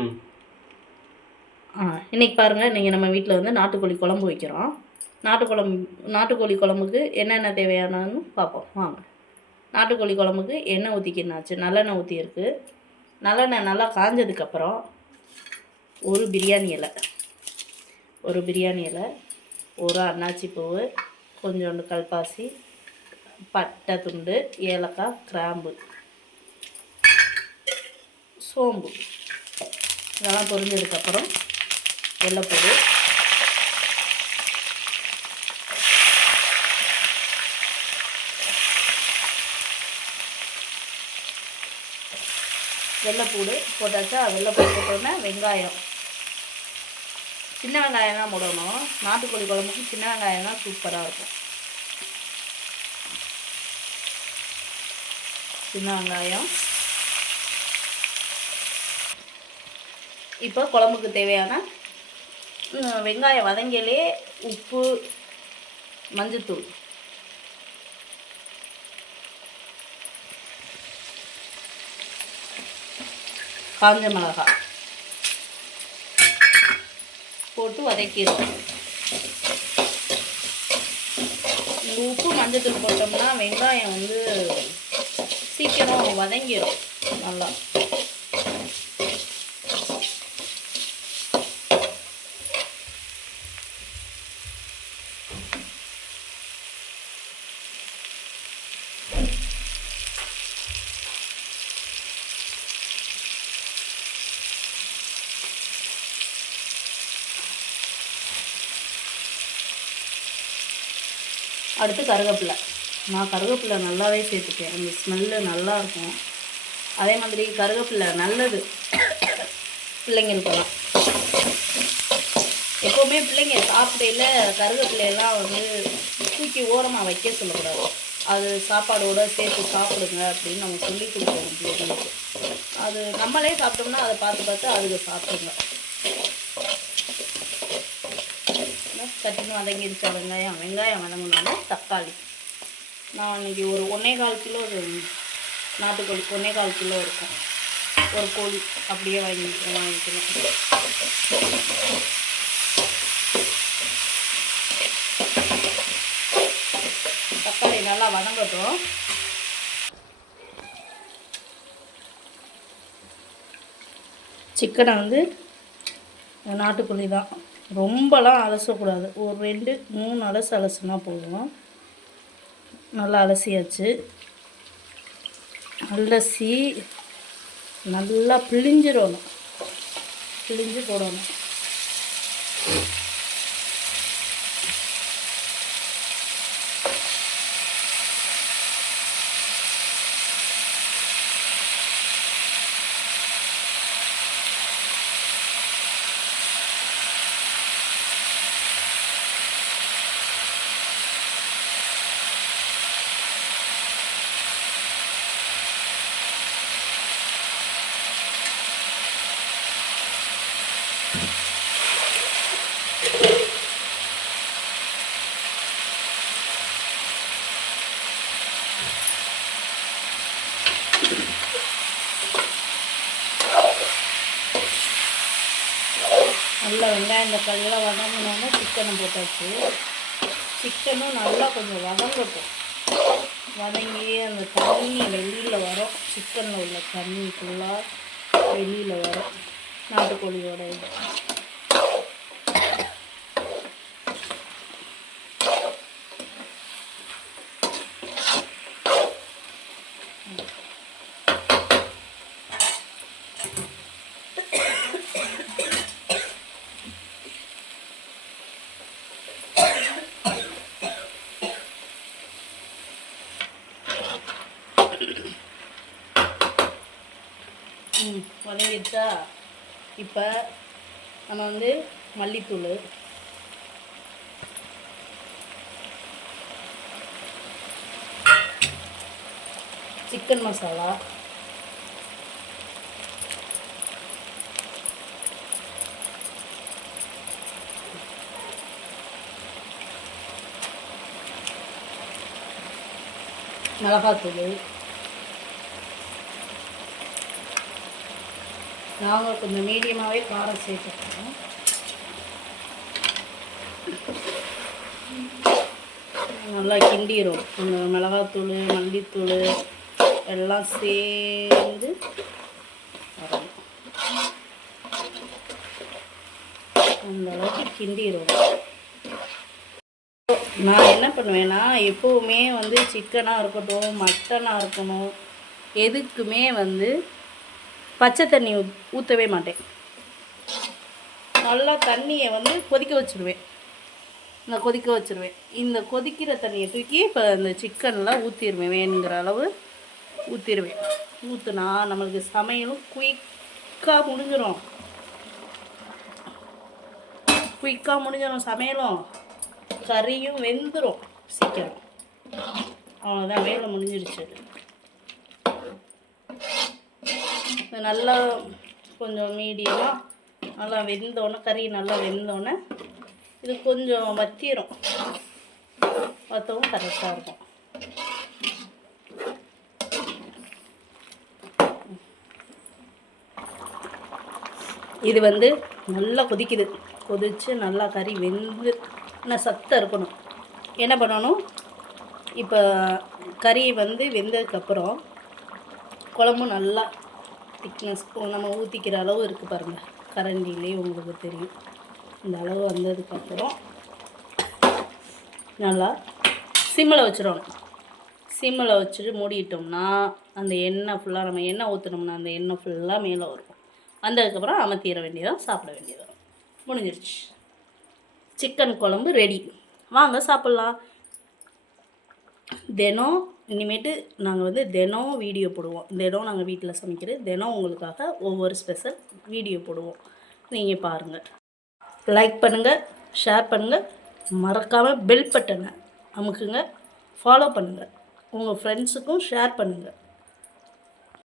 ம். இன்றைக்கி பாருங்கள், இன்றைக்கி நம்ம வீட்டில் வந்து நாட்டுக்கோழி குழம்பு வைக்கிறோம். நாட்டுக்கோழி குழம்புக்கு என்னென்ன தேவையானன்னு பார்ப்போம் வாங்க. நாட்டுக்கோழி குழம்புக்கு எண்ணெய் ஊற்றிக்கினாச்சு, நல்லெண்ணெய் ஊற்றிருக்கு. நல்லெண்ணெய் நல்லா காஞ்சதுக்கப்புறம் ஒரு பிரியாணி இலை, ஒரு அன்னாச்சி பூவு, கொஞ்சோண்டு கல்பாசி, பட்டை துண்டு, ஏலக்காய், கிராம்பு, சோம்பு இதெல்லாம் பொரிஞ்சதுக்கப்புறம் வெள்ளைப்பூடு, வெள்ளைப்பூடு போட்டாச்சா. வெள்ளைப்பூடு போட்டோன்னே வெங்காயம், சின்ன வெங்காயம் தான் போடணும். நாட்டுக்கோழி குழம்புக்கு சின்ன வெங்காயம் தான் சூப்பராக இருக்கும். சின்ன வெங்காயம். இப்போ குழம்புக்கு தேவையான வெங்காயம் வதங்கிலே உப்பு, மஞ்சத்தூள், காஞ்ச மிளகாய் போட்டு வதக்கிடுவோம். உப்பு மஞ்சத்தூள் போட்டோம்னா வெங்காயம் வந்து சீக்கிரம் வதங்கிடும் நல்லா. அடுத்து கருவேப்பிலை. நான் கருவேப்பிலை நல்லாவே சேர்த்துப்பேன், அந்த ஸ்மெல்லு நல்லாயிருக்கும். அதே மாதிரி கருவேப்பிலை நல்லது பிள்ளைங்களுக்கெல்லாம். எப்போவுமே பிள்ளைங்க சாப்பிடையில கருவேப்பிலையெல்லாம் வந்து தூக்கி ஓரமாக வைக்க சொல்லக்கூடாது. அது சாப்பாடோடு சேர்த்து சாப்பிடுங்க அப்படின்னு நம்ம சொல்லி கொடுக்கணும் பிள்ளைங்களுக்கு. அது நம்மளே சாப்பிட்டோம்னா அதை பார்த்து அதுக்கு சாப்பிடுங்க. சட்டின்னு வதங்கிருச்சா வெங்காயம் வதங்கினாலும் தக்காளி. நான் இன்றைக்கி ஒரு 1.25 கிலோ நாட்டுக்கோழி, 1.25 கிலோ இருக்கும். ஒரு கோழி அப்படியே வாங்கிக்கணும். தக்காளி நல்லா வதங்கட்டும். சிக்கனை வந்து நாட்டுக்கோழி தான், ரொம்பலாம் அலசக்கூடாது. ஒரு 2-3 அலசுனா போதும். நல்லா அலசியாச்சு. அலசி நல்லா பிழிஞ்சு போடணும். நல்லா வெங்காயம் தக்காளியெல்லாம் வதங்கினோன்னா சிக்கனை போட்டாச்சு. சிக்கனும் நல்லா கொஞ்சம் வதங்கட்டும். வதங்கி அந்த தண்ணி வெளியில் வரும், சிக்கனில் உள்ள தண்ணி ஃபுல்லாக வெளியில் வரும். நாட்டுக்கோழியோட இது வதங்கிடுச்சா. இப்போ நம்ம வந்து மல்லித்தூள், சிக்கன் மசாலா, மிளகாத்தூள், நாங்கள் கொஞ்சம் மீடியமாகவே காரம் சேர்த்துக்கிறோம். நல்லா கிண்டிடும். அந்த மிளகாத்தூள், மல்லித்தூள் எல்லாம் சேர்ந்து வரணும். அந்த அளவுக்கு கிண்டிடும். நான் என்ன பண்ணுவேன்னா, எப்போவுமே வந்து சிக்கனாக இருக்கட்டும், மட்டனாக இருக்கணும், எதுக்குமே வந்து பச்சை தண்ணி ஊற்றவே மாட்டேன். நல்லா தண்ணியை வந்து கொதிக்க வச்சுருவேன். இந்த கொதிக்கிற தண்ணியை தூக்கி இப்போ இந்த சிக்கனில் ஊற்றிடுவேன். வேணுங்கிற அளவு ஊற்றிடுவேன். ஊற்றுனா நம்மளுக்கு சமையலும் குயிக்காக முடிஞ்சிடும். சமையலும் கறியும் வெந்துடும் சீக்கிரம். அவ்வளோதான், வேலை முடிஞ்சிடுச்சு. நல்லா கொஞ்சம் மீடியமாக நல்லா வெந்தோடனே, கறி நல்லா வெந்தோடனே இது கொஞ்சம் வத்திரும். வற்றவும் கரெக்டாக இருக்கும். இது வந்து நல்லா கொதிக்குது. கொதித்து நல்லா கறி வெந்து இன்னும் சத்தம் இருக்கணும். என்ன பண்ணணும், இப்போ கறி வந்து வெந்ததுக்கப்புறம் குழம்பு நல்லா திக்னஸ் நம்ம ஊற்றிக்கிற அளவு இருக்குது பாருங்கள். கரண்டிலே உங்களுக்கு தெரியும். இந்த அளவு வந்ததுக்கப்புறம் நல்லா சிம்மில் வச்சிடணும். சிம்மில் வச்சுட்டு மூடிட்டோம்னா அந்த எண்ணெய் ஃபுல்லாக, நம்ம எண்ணெய் ஊற்றினோம்னா அந்த எண்ணெய் ஃபுல்லாக மேலே வரும். வந்ததுக்கப்புறம் அமர்த்திட வேண்டியதான், சாப்பிட வேண்டியதான். முடிஞ்சிருச்சு. சிக்கன் குழம்பு ரெடி. வாங்க சாப்பிட்லாம். தினம் இனிமேட்டு நாங்கள் வந்து தினம் வீடியோ போடுவோம். தினம் நாங்கள் வீட்டில் சமைக்கிறது. தினம் உங்களுக்காக ஒவ்வொரு ஸ்பெஷல் வீடியோ போடுவோம். நீங்கள் பாருங்கள். லைக் பண்ணுங்கள், ஷேர் பண்ணுங்கள், மறக்காமல் பெல் பட்டனை அமுக்குங்க, ஃபாலோ பண்ணுங்கள், உங்கள் ஃப்ரெண்ட்ஸுக்கும் ஷேர் பண்ணுங்கள்.